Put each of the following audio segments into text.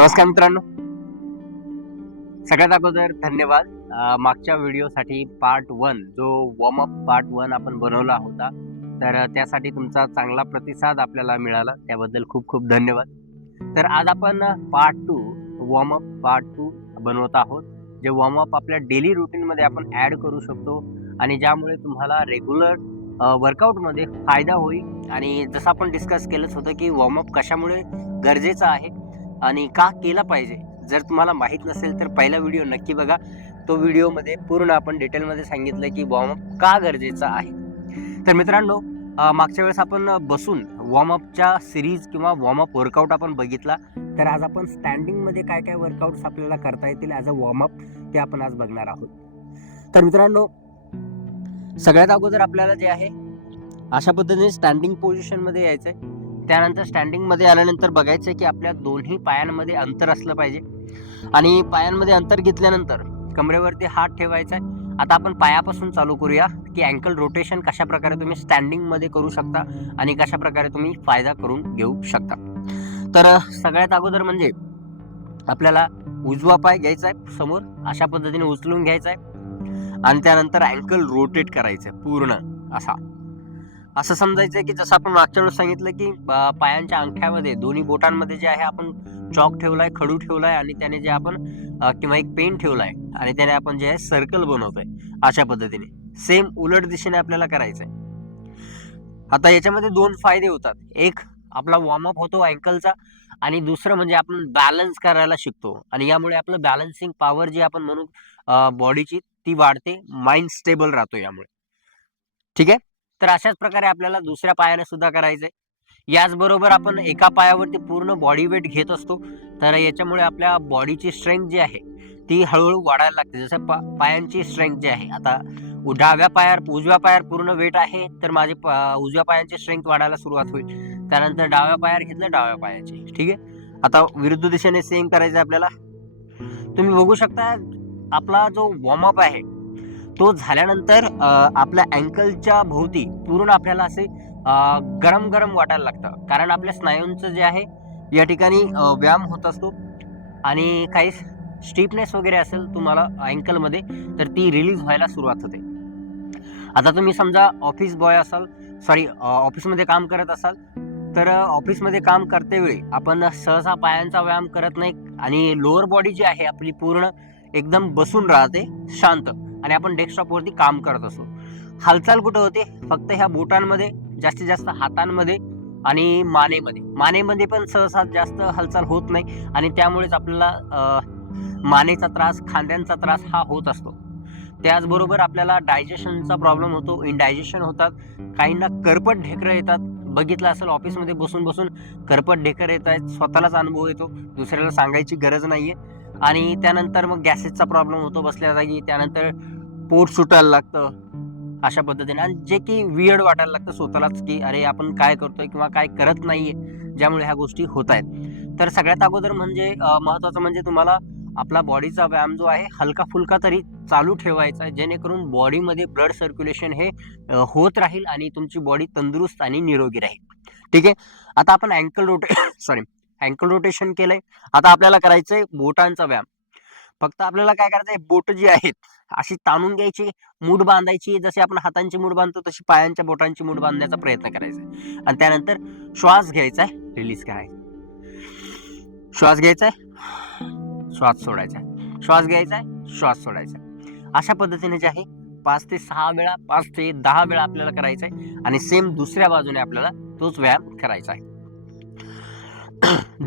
नमस्कार मित्रांनो. सगळ्यात अगोदर धन्यवाद. मागच्या व्हिडिओसाठी पार्ट वन जो वॉर्मअप पार्ट वन आपण बनवला होता तर त्यासाठी तुमचा चांगला प्रतिसाद आपल्याला मिळाला. त्याबद्दल खूप खूप धन्यवाद. तर आज आपण part two warm up part two बनवत आहोत. जे वॉर्मअप आपल्या डेली रुटीनमध्ये आपण ॲड करू शकतो आणि ज्यामुळे तुम्हाला रेग्युलर वर्कआउटमध्ये फायदा होईल. आणि जसं आपण डिस्कस केलंच होतं की वॉर्मअप कशामुळे गरजेचं आहे आणि का केला पाहिजे? जर तुम्हाला माहीत नसेल तर पहिला व्हिडिओ नक्की बघा. तो व्हिडिओमध्ये पूर्ण आपण डिटेलमध्ये सांगितलं की वॉर्मअप का गरजेचा आहे. तर मित्रांनो मागच्या वेळेस आपण बसून वॉर्मअपच्या सिरीज किंवा वॉर्मअप वर्कआउट आपण बघितला. तर आज आपण स्टँडिंगमध्ये काय काय वर्कआउट्स आपल्याला करता येतील ॲज अ वॉर्मअप ते आपण आज बघणार आहोत. तर मित्रांनो सगळ्यात अगोदर आपल्याला जे आहे अशा पद्धतीने स्टँडिंग पोझिशनमध्ये यायचं आहे त्यानंतर स्टँडिंगमध्ये आल्यानंतर बघायचं आहे की आपल्या दोन्ही पायांमध्ये अंतर असलं पाहिजे. आणि पायांमध्ये अंतर घेतल्यानंतर कमरेवरती हात ठेवायचा आहे. आता आपण पायापासून चालू करूया की अँकल रोटेशन कशा प्रकारे तुम्ही स्टँडिंगमध्ये करू शकता आणि कशा प्रकारे तुम्ही फायदा करून घेऊ शकता. तर सगळ्यात अगोदर म्हणजे आपल्याला उजवा पाय घ्यायचा आहे समोर अशा पद्धतीने उचलून घ्यायचा आहे. आणि त्यानंतर अँकल रोटेट करायचं आहे पूर्ण असा. असं समजायचं की जसं आपण मागच्या वेळेस सांगितलं की पायांच्या अंगठ्यामध्ये दोन्ही बोटांमध्ये जे आहे आपण चॉक ठेवलाय खडू ठेवलाय आणि त्याने जे आपण किंवा एक पेन ठेवलाय आणि त्याने आपण जे आहे सर्कल बनवतोय अशा पद्धतीने. सेम उलट दिशेने आपल्याला करायचंय. आता याच्यामध्ये दोन फायदे होतात. एक आपला वॉर्मअप होतो अँकलचा आणि दुसरं म्हणजे आपण बॅलन्स करायला शिकतो आणि यामुळे आपलं बॅलन्सिंग पॉवर जी आपण म्हणू बॉडीची ती वाढते माइंड स्टेबल राहतो यामुळे. ठीक आहे? तर अशाच प्रकारे आपल्याला दुसऱ्या पायाने सुद्धा करायचंय. याचबरोबर आपण एका पायावरती पूर्ण बॉडी वेट घेत असतो. तर याच्यामुळे आपल्या बॉडीची स्ट्रेंथ जी आहे ती हळूहळू वाढायला लागते. जसं पा पायांची स्ट्रेंथ जी आहे आता डाव्या पायावर उजव्या पायावर पूर्ण वेट आहे तर माझे उजव्या पायांची स्ट्रेंथ वाढायला सुरुवात होईल. त्यानंतर डाव्या पायावर घेतलं डाव्या पायाची. ठीक आहे? आता विरुद्ध दिशेने सेम करायचं आहे आपल्याला. तुम्ही बघू शकता आपला जो वॉर्मअप आहे तो झाल्यानंतर आपल्या अँकलच्या भोवती पूर्ण आपल्याला असे गरम गरम वाटायला लागतं. कारण आपल्या स्नायूंचं जे आहे या ठिकाणी व्यायाम होत असतो. आणि काही स्टिफनेस वगैरे असेल तुम्हाला अँकलमध्ये तर ती रिलीज व्हायला सुरुवात होते. आता तुम्ही समजा ऑफिस बॉय असाल सॉरी ऑफिसमध्ये काम करत असाल तर ऑफिसमध्ये काम करते वेळी आपण सहसा पायांचा व्यायाम करत नाही आणि लोअर बॉडी जी आहे आपली पूर्ण एकदम बसून राहते शांत. आणि आपण डेस्कटॉपवरती काम करत असतो हालचाल कुठं होते? फक्त ह्या बोटांमध्ये जास्तीत जास्त हातांमध्ये आणि मानेमध्ये. मानेमध्ये पण सहसा जास्त हालचाल होत नाही आणि त्यामुळेच आपल्याला मानेचा त्रास खांद्यांचा त्रास हा होत असतो. त्याचबरोबर आपल्याला डायजेशनचा प्रॉब्लेम होतो. इनडायजेशन होतात. काहींना करपट ढेकरं येतात. बघितलं असेल ऑफिसमध्ये बसून बसून करपट ढेकर येत आहेत. स्वतःलाच अनुभव येतो. दुसऱ्याला सांगायची गरज नाही आहे आणि त्यानंतर मग गॅसेसचा प्रॉब्लेम होतो बसल्या जागी. त्यानंतर पोट सुटायला लागतं. अशा पद्धतीने. आणि जे की वियर्ड वाटायला लागतं स्वतःलाच की अरे आपण काय करतोय किंवा काय करत नाहीये. ज्यामुळे ह्या गोष्टी होत आहेत. तर सगळ्यात अगोदर म्हणजे महत्त्वाचं म्हणजे तुम्हाला आपला बॉडीचा व्यायाम जो आहे हलका फुलका तरी चालू ठेवायचा आहे. जेणेकरून बॉडीमध्ये ब्लड सर्क्युलेशन हे होत राहील आणि तुमची बॉडी तंदुरुस्त आणि निरोगी राहील. ठीक आहे? आता आपण अँकल रोटे सॉरी अँकल रोटेशन केलंय. आता आपल्याला करायचंय बोटांचा व्यायाम. फक्त आपल्याला काय करायचंय बोट जी आहेत अशी ताणून घ्यायची मूठ बांधायची जशी आपण हातांची मूठ बांधतो तशी पायांच्या बोटांची मूठ बांधण्याचा प्रयत्न करायचा आणि त्यानंतर श्वास घ्यायचा आहे रिलीज करायचा श्वास घ्यायचा आहे श्वास सोडायचा श्वास घ्यायचा आहे श्वास सोडायचा अशा पद्धतीने जे आहे पाच ते सहा वेळा पाच ते दहा वेळा आपल्याला करायचा आहे आणि सेम दुसऱ्या बाजूने आपल्याला तोच व्यायाम करायचा आहे.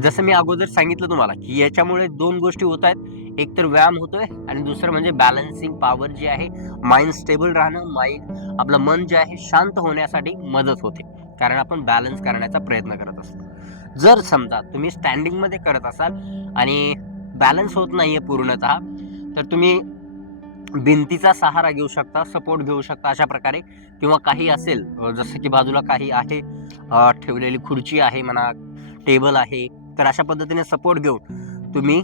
जसं मी अगोदर सांगितलं तुम्हाला की याच्यामुळे दोन गोष्टी होत आहेत. एक तर व्यायाम होतोय आणि दुसरं म्हणजे बॅलन्सिंग पॉवर जी आहे माइंड स्टेबल राहणं माइंड आपलं मन जे आहे शांत होण्यासाठी मदत होते. कारण आपण बॅलन्स करण्याचा प्रयत्न करत असतो. जर समजा तुम्ही स्टँडिंगमध्ये करत असाल आणि बॅलन्स होत नाही आहे पूर्णतः तर तुम्ही भिंतीचा सहारा घेऊ शकता सपोर्ट घेऊ शकता अशा प्रकारे. किंवा काही असेल जसं की बाजूला काही आहे ठेवलेली खुर्ची आहे म्हणा टेबल आहे तर अशा पद्धतीने सपोर्ट घेऊन तुम्ही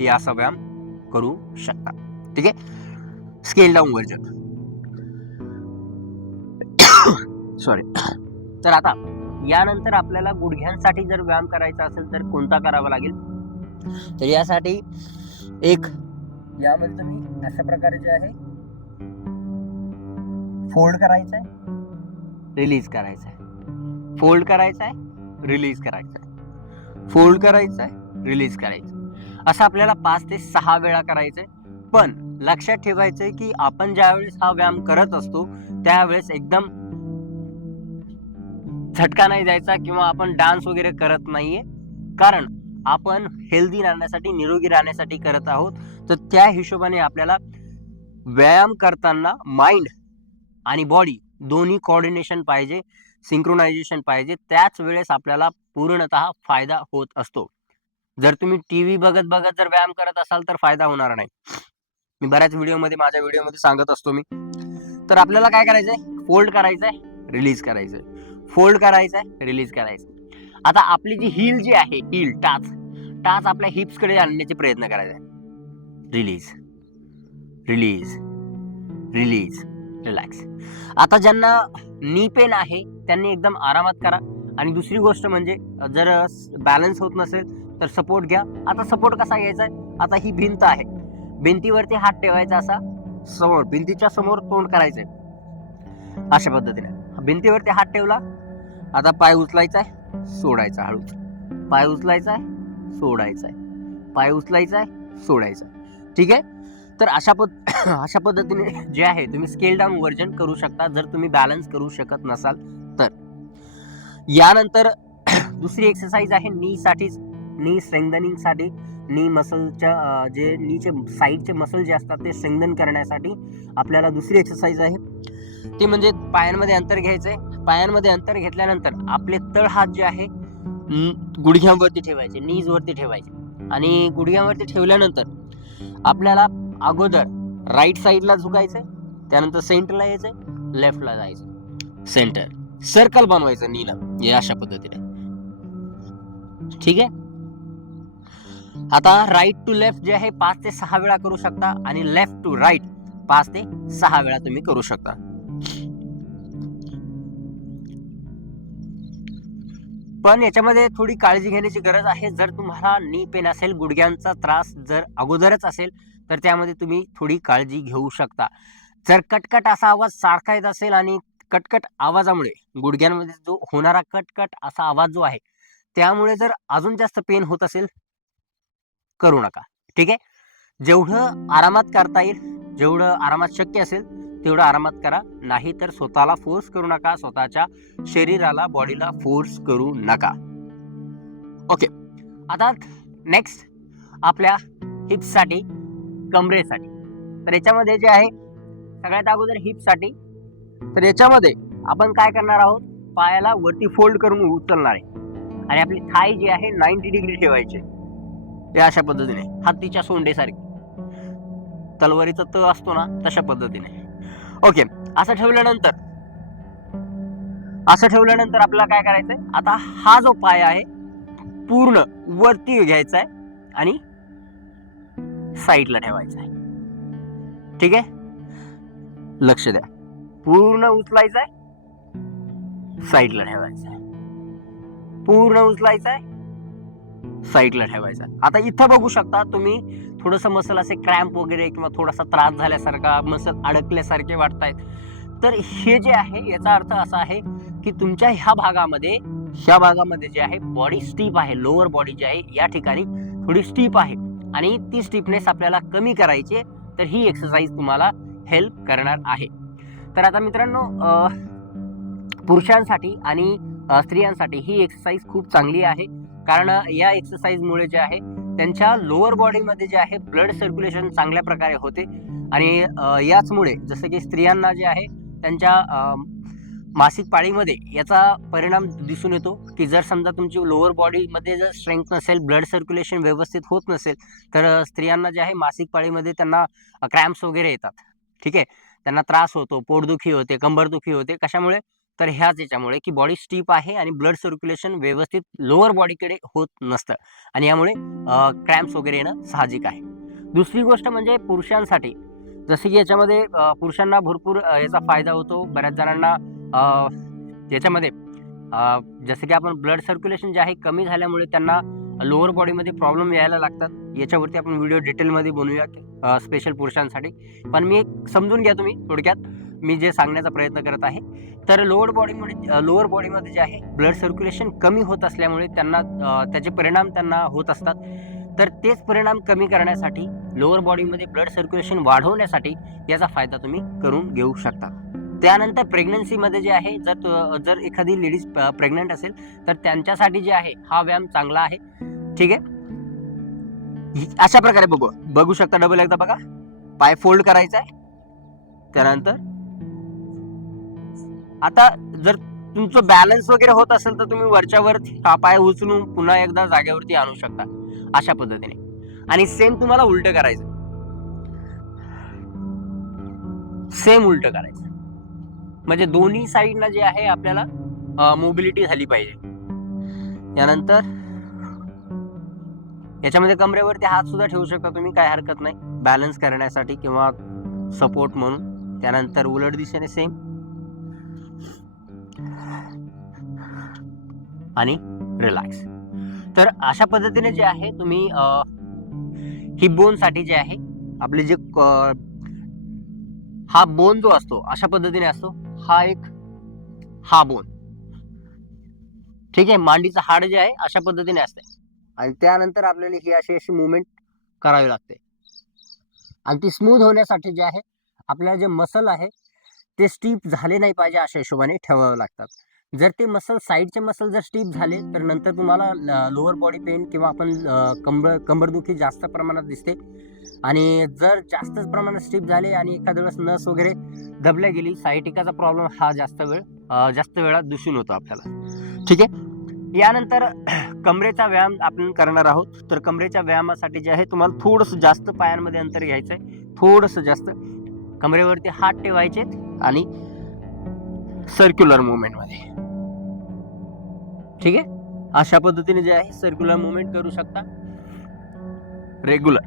हे असा व्यायाम करू शकता. ठीक आहे? स्केल डाऊन व्हर्जन सॉरी तर आता यानंतर आपल्याला गुडघ्यांसाठी जर व्यायाम करायचा असेल तर कोणता करावा लागेल? तर यासाठी एक यामध्ये तुम्ही अशा प्रकारे जे आहे फोल्ड करायचं आहे रिलीज करायचं आहे फोल्ड करायचं आहे रिलीज करायचं आहे फोल्ड करायचं आहे रिलीज करायचं असं आपल्याला पाच ते सहा वेळा करायचंय. पण लक्षात ठेवायचंय की आपण ज्यावेळेस हा व्यायाम करत असतो त्यावेळेस एकदम झटका नाही द्यायचा किंवा आपण डान्स वगैरे करत नाहीये. कारण आपण हेल्दी राहण्यासाठी निरोगी राहण्यासाठी करत आहोत. तर त्या हिशोबाने आपल्याला व्यायाम करताना माइंड आणि बॉडी दोन्ही कॉर्डिनेशन पाहिजे सिंक्रोनायझेशन पाहिजे. त्याच वेळेस आपल्याला पूर्णतः फायदा होत असतो. जर तुम्ही टी व्ही बघत बघत जर व्यायाम करत असाल तर फायदा होणार नाही. मी बऱ्याच व्हिडिओमध्ये माझ्या व्हिडिओमध्ये सांगत असतो मी. तर आपल्याला काय करायचंय? फोल्ड करायचंय रिलीज करायचंय. फोल्ड करायचंय रिलीज करायचंय. आता आपली जी हिल जी आहे हील टाच टाच आपल्या हिप्सकडे आणण्याचे प्रयत्न करायचा रिलीज रिलीज रिलीज रिलॅक्स आता ज्यांना नी पेन आहे त्यांनी एकदम आरामात करा. आणि दुसरी गोष्ट म्हणजे जर बॅलन्स होत नसेल तर सपोर्ट घ्या. आता सपोर्ट कसा घ्यायचा आहे? आता ही भिंत आहे. भिंतीवरती हात ठेवायचा असा समोर भिंतीच्या समोर तोंड करायचंय. अशा पद्धतीने. भिंतीवरती हात ठेवला. आता पाय उचलायचा आहे सोडायचा हळूच पाय उचलायचा आहे सोडायचा आहे. पाय उचलायचा आहे सोडायचा आहे. ठीक आहे? तर अशा पद अशा पद्धतीने जे आहे तुम्ही स्केल डाऊन वर्जन करू शकता. जर तुम्ही बॅलन्स करू शकत नसाल तर. यानंतर दुसरी एक्सरसाइज आहे नी साठीच. नी स्ट्रेंथनिंगसाठी नी मसलच्या जे नीचे साईडचे मसल जे असतात ते स्ट्रेंथन करण्यासाठी आपल्याला दुसरी एक्सरसाइज आहे. ते म्हणजे पायांमध्ये अंतर घ्यायचं आहे पायांमध्ये अंतर घेतल्यानंतर आपले तळ हात जे आहे गुडघ्यांवरती ठेवायचे नीजवरती ठेवायचे. आणि गुडघ्यांवरती ठेवल्यानंतर आपल्याला अगोदर राईट साईडला झुकायचंय त्यानंतर सेंटरला यायचंय लेफ्टला जायचं सेंटर सर्कल बनवायचं नीला हे अशा पद्धतीने. ठीक आहे? आता राईट टू लेफ्ट जे आहे पाच ते सहा वेळा करू शकता आणि लेफ्ट टू राईट पाच ते सहा वेळा तुम्ही करू शकता. पण याच्यामध्ये थोडी काळजी घेण्याची गरज आहे. जर तुम्हाला नी पेन असेल गुडघ्यांचा त्रास जर अगोदरच असेल तर त्यामध्ये तुम्ही थोडी काळजी घेऊ शकता. जर कटकट असा आवाज सारखा येत असेल आणि कटकट आवाजामुळे गुडघ्यांमध्ये जो होणारा कटकट असा आवाज जो आहे त्यामुळे जर अजून जास्त पेन होत असेल करू नका. ठीक आहे? जेवढं आरामात करता येईल जेवढं आरामात शक्य असेल तेवढं आरामात करा. नाही तर स्वतःला फोर्स करू नका. स्वतःच्या शरीराला बॉडीला फोर्स करू नका. ओके आता नेक्स्ट आपल्या हिप्ससाठी कमरेसाठी. तर याच्यामध्ये जे आहे सगळ्यात अगोदर हिपसाठी तर याच्यामध्ये आपण काय करणार आहोत? पायाला वरती फोल्ड करून उचलणार आहे. आणि आपली थाय जी आहे नाईन्टी डिग्री ठेवायची ते अशा पद्धतीने. हत्तीच्या सोंडेसारखी. तलवारीचा त असतो ना तशा पद्धतीने. ओके असं ठेवल्यानंतर असं ठेवल्यानंतर आपल्याला काय करायचंय? आता हा जो पाय आहे पूर्ण वरती घ्यायचा आहे आणि साईडला ठेवायचा आहे ठीक आहे? लक्ष द्या. पूर्ण उचलायचं आहे साईडला ठेवायचं आहे पूर्ण उचलायचा आहे साईडला ठेवायचा. आता इथं बघू शकता तुम्ही थोडस मसल असे क्रॅम्प वगैरे किंवा थोडासा त्रास झाल्यासारखा मसल अडकल्यासारखे वाटतायत. तर हे जे आहे याचा अर्थ असा आहे की तुमच्या ह्या भागामध्ये ह्या भागामध्ये जे आहे बॉडी स्टीप आहे. लोअर बॉडी जी आहे या ठिकाणी थोडी स्टीप आहे. आणि ती स्टीपनेस आपल्याला कमी करायची आहे, तर ही एक्सरसाइज तुम्हाला हेल्प करणार आहे. तर आता मित्रांनो पुरुषांसाठी आणि स्त्रियांसाठी ही एक्सरसाइज खूप चांगली आहे. कारण या एक्सरसाइजमुळे जे आहे त्यांच्या लोअर बॉडीमध्ये जे आहे ब्लड सर्क्युलेशन चांगल्या प्रकारे होते. आणि याचमुळे जसं की स्त्रियांना जे आहे त्यांच्या मासिक पाळीमध्ये याचा परिणाम दिसून येतो की जर समजा तुमची लोअर बॉडीमध्ये जर स्ट्रेंथ नसेल ब्लड सर्क्युलेशन व्यवस्थित होत नसेल तर स्त्रियांना जे आहे मासिक पाळीमध्ये त्यांना क्रॅम्प्स वगैरे येतात. ठीक आहे? त्यांना त्रास होतो पोटदुखी होते कंबरदुखी होते. कशामुळे? तर ह्याच याच्यामुळे की बॉडी स्टीप आहे आणि ब्लड सर्क्युलेशन व्यवस्थित लोअर बॉडीकडे होत नसतं. आणि यामुळे क्रॅम्प्स वगैरे येणं साहजिक आहे. दुसरी गोष्ट म्हणजे पुरुषांसाठी. जसं की याच्यामध्ये पुरुषांना भरपूर याचा फायदा होतो. बऱ्याच जणांना याच्यामध्ये जसं की आपण ब्लड सर्क्युलेशन जे आहे कमी झाल्यामुळे त्यांना लोअर बॉडीमध्ये प्रॉब्लेम यायला लागतात. याच्यावरती आपण व्हिडिओ डिटेलमध्ये बनवूया स्पेशल पुरुषांसाठी. पण मी एक समजून घ्या तुम्ही थोडक्यात. मी जे सांगण्याचा प्रयत्न करत आहे. तर लोअर बॉडीमध्ये लोअर बॉडीमध्ये जे आहे ब्लड सर्क्युलेशन कमी होत असल्यामुळे त्यांना त्याचे परिणाम त्यांना होत असतात. तर तेच परिणाम कमी करण्यासाठी लोअर बॉडीमध्ये ब्लड सर्क्युलेशन वाढवण्यासाठी याचा फायदा तुम्ही करून घेऊ शकता. त्यानंतर प्रेग्नन्सीमध्ये जे आहे जर जर एखादी लेडीज प्रेग्नंट असेल तर त्यांच्यासाठी जे आहे हा व्यायाम चांगला आहे. ठीक आहे? अशा प्रकारे बघू बघू शकता डबल एकदा बघा. पाय फोल्ड करायचा आहे. त्यानंतर आता जर तुमचं बॅलन्स वगैरे होत असेल तर तुम्ही वरच्यावर पाय उचलून पुन्हा एकदा जागेवरती आणू शकता अशा पद्धतीने. आणि सेम तुम्हाला उलट करायचं. सेम उलट करायचं. म्हणजे दोन्ही साईडना जे आहे आपल्याला मोबिलिटी झाली पाहिजे. यानंतर याच्यामध्ये कमरेवरती हात सुद्धा ठेवू शकता तुम्ही काय हरकत नाही. बॅलन्स करण्यासाठी किंवा सपोर्ट म्हणून. त्यानंतर उलट दिशेने सेम आणि रिलॅक्स तर अशा पद्धतीने जे आहे तुम्ही ही बोनसाठी जे आहे आपले जे हा बोन जो असतो अशा पद्धतीने असतो हा एक हा बोन. ठीक आहे? मांडीचं हाड जे आहे अशा पद्धतीने असते. आणि त्यानंतर आपल्याला ही अशी अशी मुवमेंट करावी लागते. आणि ती स्मूथ होण्यासाठी जे आहे आपल्याला जे मसल आहे ते स्टीप झाले नाही पाहिजे अशा हिशोबाने ठेवावे लागतात. जर ते मसल साईडचे मसल जर स्टीप झाले तर नंतर तुम्हाला लोअर बॉडी पेन किंवा आपण कंबर कंबरदुखी जास्त प्रमाणात दिसते. आणि जर जास्त प्रमाणात स्टीप झाले आणि एखाद्या वेळेस नस वगैरे दबल्या गेली सायटिकाचा प्रॉब्लेम हा जास्त वेळ जास्त वेळा दिसून होतो आपल्याला. ठीक आहे? यानंतर कमरेचा व्यायाम आपण करणार आहोत. तर कमरेच्या व्यायामासाठी जे आहे तुम्हाला थोडंसं जास्त पायांमध्ये अंतर घ्यायचं आहे थोडंसं जास्त. कमरेवरती हात ठेवायचे आणि सर्क्युलर मुवमेंटमध्ये ठीक आहे? अशा पद्धतीने जे आहे सर्क्युलर मुवमेंट करू शकता. रेग्युलर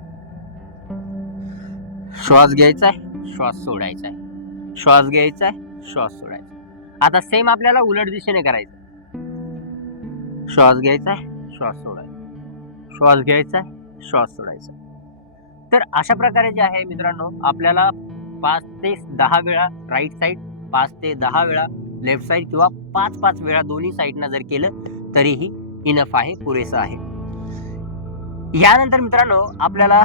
श्वास घ्यायचा आहे श्वास सोडायचा आहे. श्वास घ्यायचा आहे श्वास सोडायचा आहे. आता सेम आपल्याला उलट दिशेने करायचं श्वास घ्यायचा आहे श्वास सोडायचा श्वास घ्यायचा आहे श्वास सोडायचा तर अशा प्रकारे जे आहे मित्रांनो आपल्याला पाच ते दहा वेळा राईट साईड पाच ते दहा वेळा लेफ्ट साईड किंवा पाच पाच वेळा दोन्ही साईडनं जर केलं तरीही इनफ आहे पुरेसं आहे. यानंतर मित्रांनो आपल्याला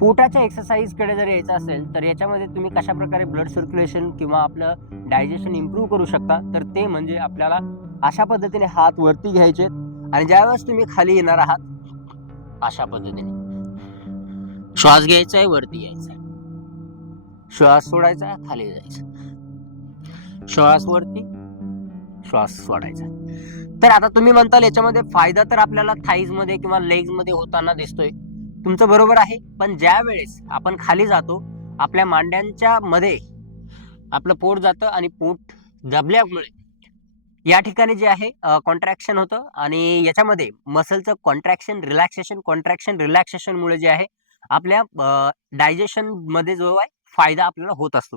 पोटाच्या एक्सरसाइजकडे जर यायचं असेल तर याच्यामध्ये तुम्ही कशा प्रकारे ब्लड सर्क्युलेशन किंवा आपलं डायजेशन इम्प्रूव्ह करू शकता तर ते म्हणजे आपल्याला अशा पद्धतीने हात वरती घ्यायचे आणि ज्यावेळेस तुम्ही खाली येणार आहात अशा पद्धतीने. श्वास घ्यायचा आहे वरती यायचा आहे. श्वास सोडायचा खाली जायचं. श्वास वरती श्वास सोडायचा. तर आता तुम्ही म्हणताल याच्यामध्ये फायदा तर आपल्याला थाईजमध्ये किंवा लेग्समध्ये होताना दिसतोय. तुमचं बरोबर आहे पण ज्या वेळेस आपण खाली जातो आपल्या मांड्यांच्या मध्ये आपलं पोट जातं आणि पोट दबल्यामुळे या ठिकाणी जे आहे कॉन्ट्रॅक्शन होतं आणि याच्यामध्ये मसलचं कॉन्ट्रॅक्शन रिलॅक्सेशन कॉन्ट्रॅक्शन रिलॅक्सेशनमुळे जे आहे आपल्या डायजेशनमध्ये जो आहे फायदा आपल्याला होत असतो.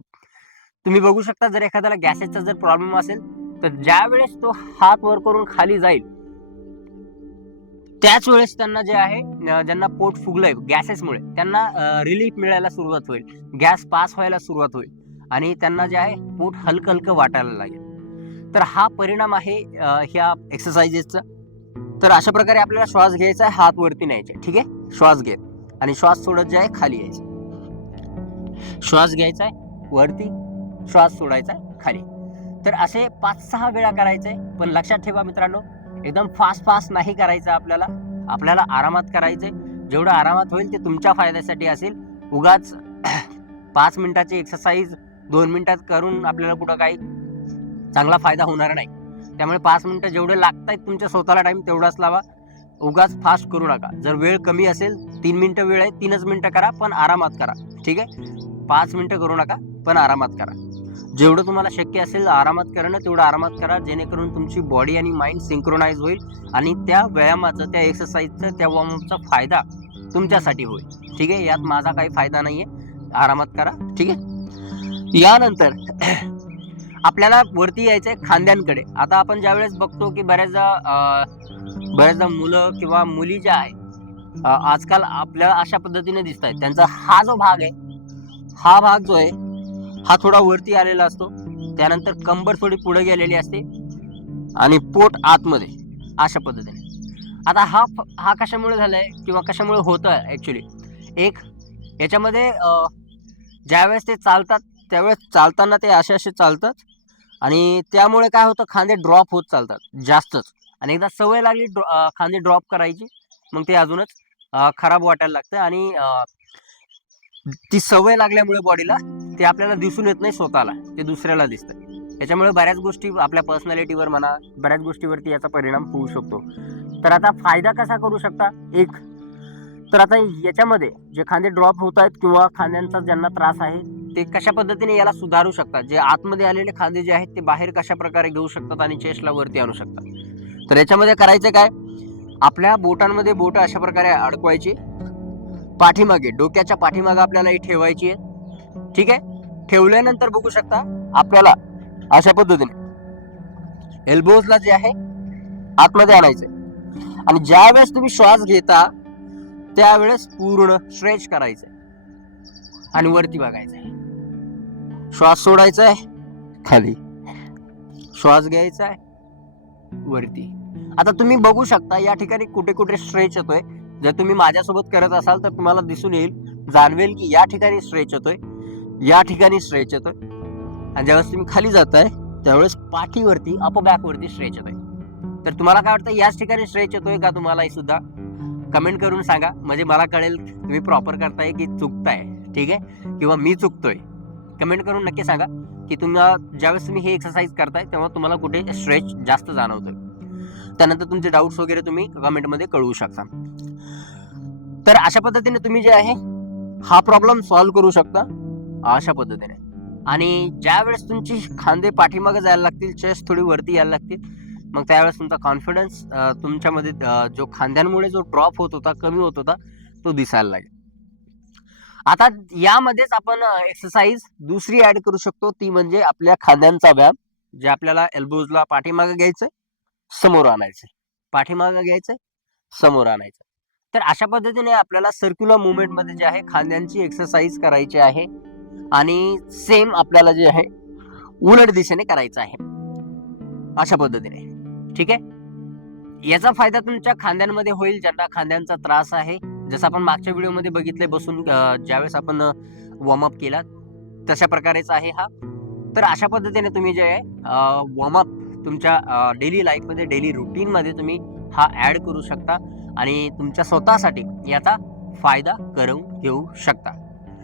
तुम्ही बघू शकता जर एखाद्याला गॅसेसचा जर प्रॉब्लेम असेल तर ज्या वेळेस तो हात वर करून खाली जाईल त्याच वेळेस त्यांना जे आहे ज्यांना पोट फुगलंय गॅसेसमुळे त्यांना रिलीफ मिळायला सुरुवात होईल. गॅस पास व्हायला सुरुवात होईल आणि त्यांना जे आहे पोट हलकं हलकं वाटायला लागेल. तर हा परिणाम आहे ह्या एक्सरसाइजेसचा तर अशा प्रकारे आपल्याला श्वास घ्यायचा आहे हात वरती न्यायचे ठीक आहे? श्वास घेत आणि श्वास सोडत जे आहे खाली यायचे. श्वास घ्यायचा आहे वरती श्वास सोडायचा आहे खाली. तर असे पाच सहा वेळा करायचे पण लक्षात ठेवा मित्रांनो एकदम फास्ट फास्ट नाही करायचं आपल्याला. आपल्याला आरामात करायचे जेवढं आरामात होईल ते तुमच्या फायद्यासाठी असेल. उगाच पाच मिनिटाची एक्सरसाइज दोन मिनिटात करून आपल्याला कुठं काही चांगला फायदा होणार नाही. त्यामुळे पाच मिनटं जेवढे लागत आहेत तुमच्या स्वतःला टाईम तेवढाच लावा. उगाच फास्ट करू नका. जर वेळ कमी असेल तीन मिनटं वेळ आहे तीनच मिनटं करा पण आरामात करा. ठीक आहे? पाच मिनिटं करू नका पण आरामात करा. जेवढं तुम्हाला शक्य असेल आरामात करणं तेवढं आरामात करा जेणेकरून तुमची बॉडी आणि माइंड सिंक्रोनाइज होईल आणि त्या व्यायामाचं त्या एक्सरसाइजचा त्या वॉर्मअपचा फायदा तुमच्यासाठी होईल. ठीक आहे? यात माझा काही फायदा नाही आहे आरामात करा. ठीक आहे? यानंतर आपल्याला वरती यायचं आहे खांद्यांकडे. आता आपण ज्यावेळेस बघतो की बऱ्याचदा बऱ्याचदा मुलं किंवा मुली ज्या आहेत आजकाल आपल्याला अशा पद्धतीने दिसत आहेत त्यांचा हा जो भाग आहे हा भाग जो आहे हा थोडा वरती आलेला असतो. त्यानंतर कंबर थोडी पुढे गेलेली असते आणि पोट आतमध्ये अशा पद्धतीने. आता हा हा कशामुळे झालाय किंवा कशामुळे होतं ॲक्च्युली एक याच्यामध्ये ज्यावेळेस ते चालतात त्यावेळेस चालताना ते असे असे चालतात आणि त्यामुळे काय होतं खांदे ड्रॉप होत चालतात जास्तच. आणि एकदा सवय लागली ड्रॉ खांदे ड्रॉप करायची मग ते अजूनच खराब वाटायला लागतं आणि ती सवय लागल्यामुळे बॉडीला ते आपल्याला दिसून येत नाही स्वतःला ते दुसऱ्याला दिसतं. याच्यामुळे बऱ्याच गोष्टी आपल्या पर्सनॅलिटीवर म्हणा बऱ्याच गोष्टीवरती याचा परिणाम होऊ शकतो. तर आता फायदा कसा करू शकता? एक तर आता याच्यामध्ये जे खांदे ड्रॉप होत आहेत किंवा खांद्यांचा ज्यांना त्रास आहे ते कशा पद्धतीने याला सुधारू शकतात? जे आतमध्ये आलेले खांदे जे आहेत ते बाहेर कशा प्रकारे घेऊ शकतात आणि चेस्टला वरती आणू शकतात? तर याच्यामध्ये करायचं काय? आपल्या बोटांमध्ये बोट अशा प्रकारे अडकवायची. पाठीमागे डोक्याच्या पाठीमागे आपल्याला ही ठेवायची आहे. ठीक आहे? ठेवल्यानंतर बघू शकता आपल्याला अशा पद्धतीने एल्बोजला जे आहे आतमध्ये आणायचं आणि ज्या वेळेस तुम्ही श्वास घेता त्यावेळेस पूर्ण स्ट्रेच करायचं आणि वरती बघायचं श्वास सोडायचा आहे खाली. श्वास घ्यायचा आहे वरती. आता तुम्ही बघू शकता या ठिकाणी कुठे कुठे स्ट्रेच येतोय जर तुम्ही माझ्यासोबत करत असाल तर तुम्हाला दिसून येईल जाणवेल की या ठिकाणी स्ट्रेच येतोय या ठिकाणी स्ट्रेच येतोय आणि ज्यावेळेस तुम्ही खाली जाताय त्यावेळेस पाठीवरती अप बॅकवरती स्ट्रेच येतोय तर तुम्हाला काय वाटतं याच ठिकाणी स्ट्रेच येतोय का तुम्हाला हे सुद्धा? कमेंट करून सांगा. म्हणजे मला कळेल तुम्ही प्रॉपर करताय की चुकताय. ठीक आहे? किंवा मी चुकतोय. कमेंट करून नक्की सांगा की तुम्हाला ज्यावेळेस तुम्ही हे एक्सरसाइज करताय तेव्हा तुम्हाला कुठे स्ट्रेच जास्त जाणवतोय. त्यानंतर तुमचे डाऊट्स वगैरे तुम्ही कमेंटमध्ये कळवू शकता. तर अशा पद्धतीने तुम्ही जे आहे हा प्रॉब्लेम सॉल्व्ह करू शकता. अशा पद्धतीने. आणि ज्या वेळेस तुमची खांदे पाठीमागे जायला लागतील चेस्ट थोडी वरती यायला लागतील मग त्यावेळेस तुमचा कॉन्फिडन्स तुमच्यामध्ये जो खांद्यांमुळे जो ड्रॉप होत होता कमी होत होता तो दिसायला लागेल. आता यामध्येच आपण एक्सरसाइज दुसरी ऍड करू शकतो. ती म्हणजे आपल्या खांद्यांचा व्यायाम जे आपल्याला एल्बोजला पाठीमागे घ्यायचं समोर आणायचं. पाठीमागं घ्यायचंय समोर आणायचं. तर अशा पद्धतीने आपल्याला सर्क्युलर मुवमेंटमध्ये जे आहे खांद्यांची एक्सरसाइज करायची आहे आणि सेम आपल्याला जे आहे उलट दिशेने करायचं आहे. अशा पद्धतीने. ठीक आहे? याचा फायदा तुमच्या खांद्यांमध्ये होईल ज्यांना खांद्यांचा त्रास आहे. जसं आपण मागच्या व्हिडिओमध्ये बघितले बसून ज्यावेळेस आपण वॉर्मअप केला तशा प्रकारेच आहे हा. तर अशा पद्धतीने तुम्ही जे आहे वॉर्मअप तुमच्या डेली लाईफमध्ये डेली रुटीनमध्ये तुम्ही हा ॲड करू शकता आणि तुमच्या स्वतःसाठी याचा फायदा करून घेऊ शकता.